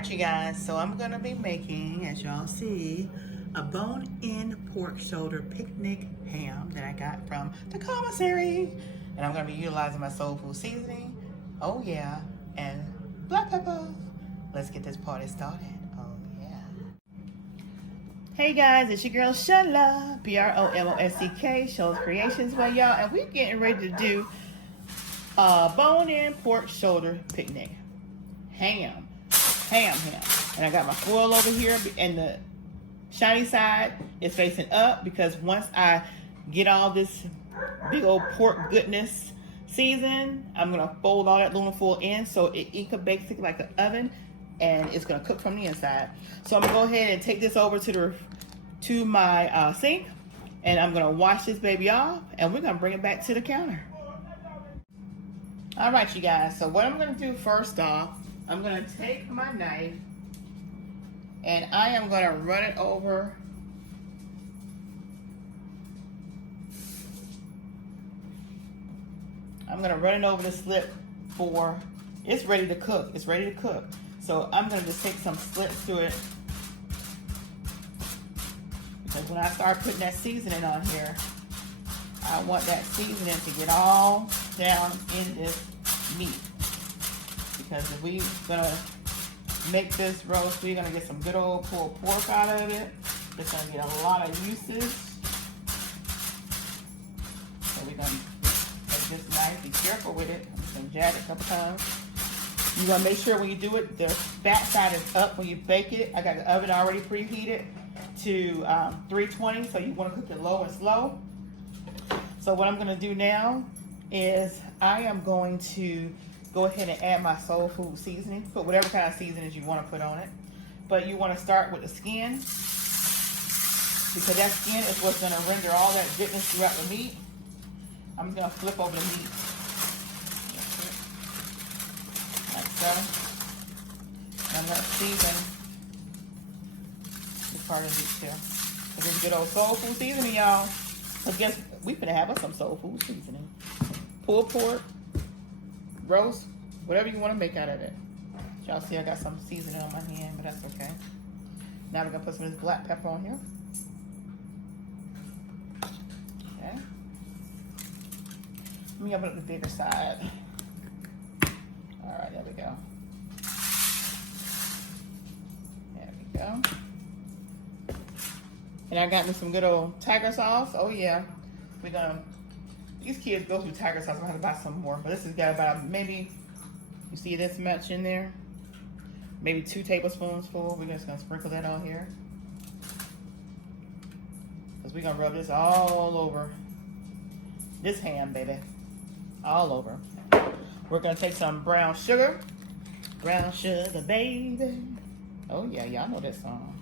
Alright you guys, so I'm gonna be making, as y'all see, a bone-in pork shoulder picnic ham that I got from the commissary. And I'm gonna be utilizing my soul food seasoning, oh yeah, and black pepper. Let's get this party started, oh yeah. Hey guys, it's your girl Shala, PromoSTK, Shala's Creations by y'all, and we're getting ready to do a bone-in pork shoulder picnic. Ham. And I got my foil over here, and the shiny side is facing up because once I get all this big old pork goodness seasoned, I'm gonna fold all that aluminum foil in so it incubates it like an oven, and it's gonna cook from the inside. So I'm gonna go ahead and take this over to my sink, and I'm gonna wash this baby off, and we're gonna bring it back to the counter. All right, you guys. So what I'm gonna do first off, I'm gonna take my knife and I am gonna run it over the slip for, it's ready to cook. It's ready to cook. So I'm gonna just take some slips to it, because when I start putting that seasoning on here, I want that seasoning to get all down in this meat. Because if we're gonna make this roast, we're gonna get some good old pulled pork out of it. It's gonna get a lot of uses. So we're gonna take this knife, be careful with it. I'm just gonna jab it a couple times. You wanna make sure when you do it, the back side is up when you bake it. I got the oven already preheated to 320, so you wanna cook it low and slow. So what I'm gonna do now is I am going to go ahead and add my soul food seasoning. Put whatever kind of seasonings you want to put on it. But you want to start with the skin, because that skin is what's going to render all that goodness throughout the meat. I'm going to flip over the meat. Like so. I'm going to season this part of the meat too. So this good old soul food seasoning, y'all. I guess we finna have us some soul food seasoning. Pulled pork, roast, whatever you want to make out of it. Y'all see I got some seasoning on my hand, but that's okay. Now we're gonna put some of this black pepper on here. Okay. Let me open up the bigger side. All right, there we go. There we go. And I got me some good old tiger sauce. Oh yeah. We're gonna, these kids go through tiger sauce. I'm gonna have to buy some more, but this has got about maybe, you see this much in there? Maybe 2 tablespoons full. We're just gonna sprinkle that on here, because we're gonna rub this all over this ham, baby. All over. We're gonna take some brown sugar. Brown sugar, baby. Oh yeah, y'all know that song.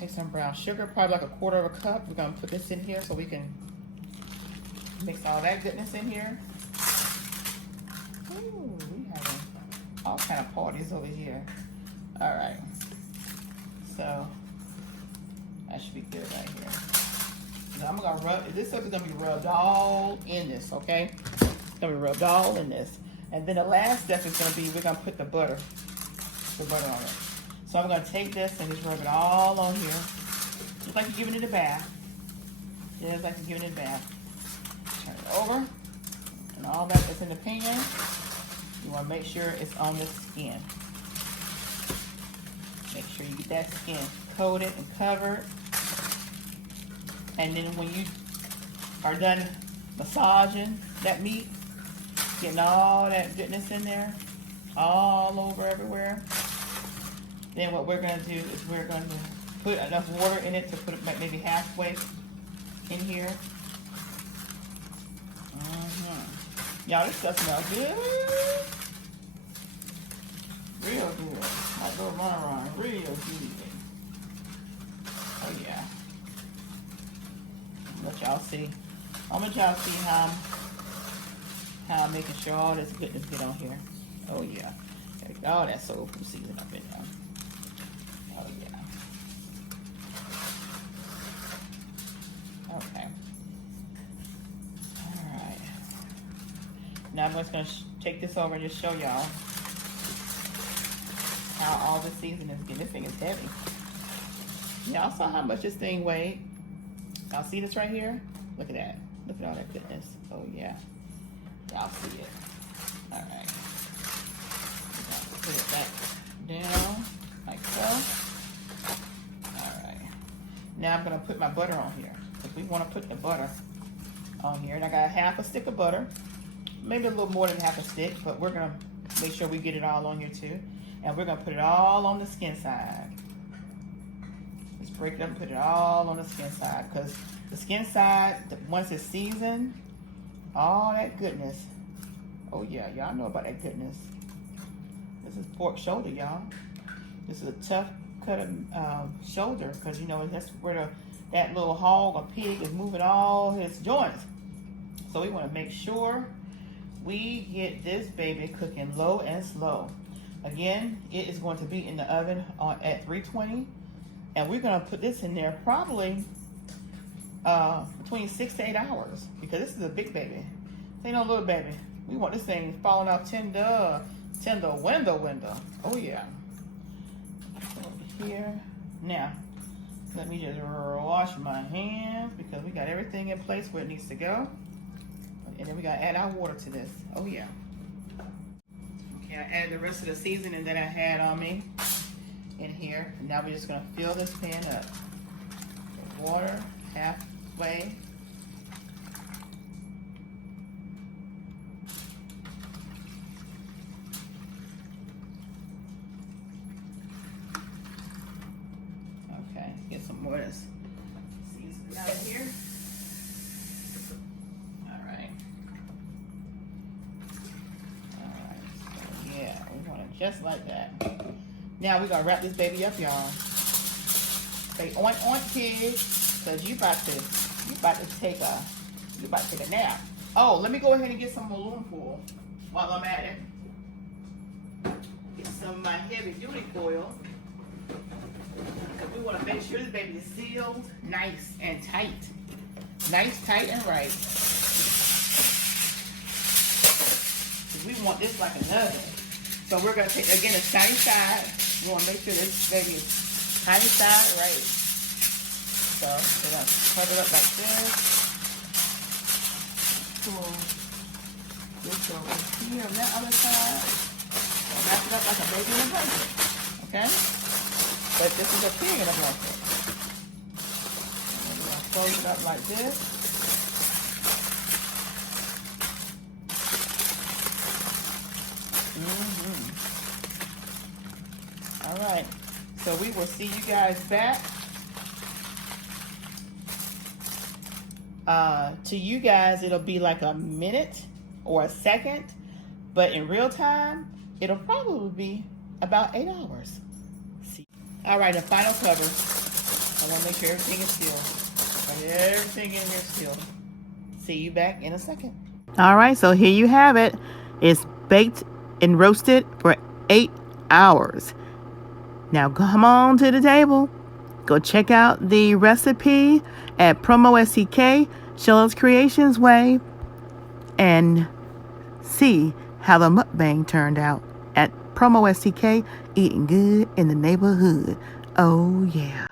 Take some brown sugar, probably like 1/4 cup. We're gonna put this in here so we can mix all that goodness in here. Ooh, we having all kind of parties over here. All right, so that should be good right here. Now I'm gonna rub, this stuff is gonna be rubbed all in this, okay? It's gonna be rubbed all in this. And then the last step is gonna be, we're gonna put the butter on it. So I'm gonna take this and just rub it all on here. Just like you're giving it a bath. Just like you're giving it a bath. Turn it over. And all that that's in the pan, you wanna make sure it's on the skin. Make sure you get that skin coated and covered. And then when you are done massaging that meat, getting all that goodness in there, all over everywhere, then what we're going to do is we're going to put enough water in it to put it maybe halfway in here. Y'all, this stuff smells good. Real good. I go run real good. Oh yeah. Let y'all see. I'm gonna y'all see how I'm making sure all this goodness get on here. Oh yeah. All that soul food seasoning up in there. Oh yeah. Okay. All right. Now I'm just gonna take this over and just show y'all how all the seasoning is getting. This thing is heavy. Y'all saw how much this thing weighed? Y'all see this right here? Look at that. Look at all that goodness. Oh yeah. Y'all see it. All right. Put it back down like so. All right. Now I'm gonna put my butter on here because we want to put the butter on here. And I got a half a stick of butter, maybe a little more than half a stick, but we're gonna make sure we get it all on here too. And we're gonna put it all on the skin side. Just break it up and put it all on the skin side, because the skin side, once it's seasoned, all that goodness. Oh yeah, y'all know about that goodness. This is pork shoulder, y'all. This is a tough cut of shoulder, because you know that's where that little hog or pig is moving all his joints. So we want to make sure we get this baby cooking low and slow. Again, it is going to be in the oven at 320, and we're going to put this in there probably between 6 to 8 hours, because this is a big baby. This ain't no little baby. We want this thing falling out tender window. Oh yeah. Over here. Now, let me just wash my hands, because we got everything in place where it needs to go. And then we gotta add our water to this. Oh yeah. Okay, I added the rest of the seasoning that I had on me in here. And now we're just gonna fill this pan up. The water halfway. Okay, get some more of this seasoning out of here. Just like that. Now we're gonna wrap this baby up, y'all. Say oink kids, cause you about to take a nap. Oh, let me go ahead and get some aluminum foil while I'm at it. Get some of my heavy duty foil. Cause we want to make sure this baby is sealed nice and tight. Nice, tight, and right. Cause we want this like an oven. So we're going to take, again, a shiny side. We want to make sure this baby is shiny side right. So we're going to cut it up like this. Pull this over here on that other side. And wrap it up like a baby in a blanket. Okay? But this is a pig in a blanket. And we're going to fold it up like this. All right, so we will see you guys back. To you guys, it'll be like a minute or a second, but in real time, it'll probably be about 8 hours. See. All right, the final cover. I want to make sure everything is sealed. Everything in here sealed. See you back in a second. All right, so here you have it. It's baked and roasted for 8 hours. Now come on to the table. Go check out the recipe at PromoSTK, Sheila's Creations Way, and see how the mukbang turned out at PromoSTK, eating good in the neighborhood. Oh yeah.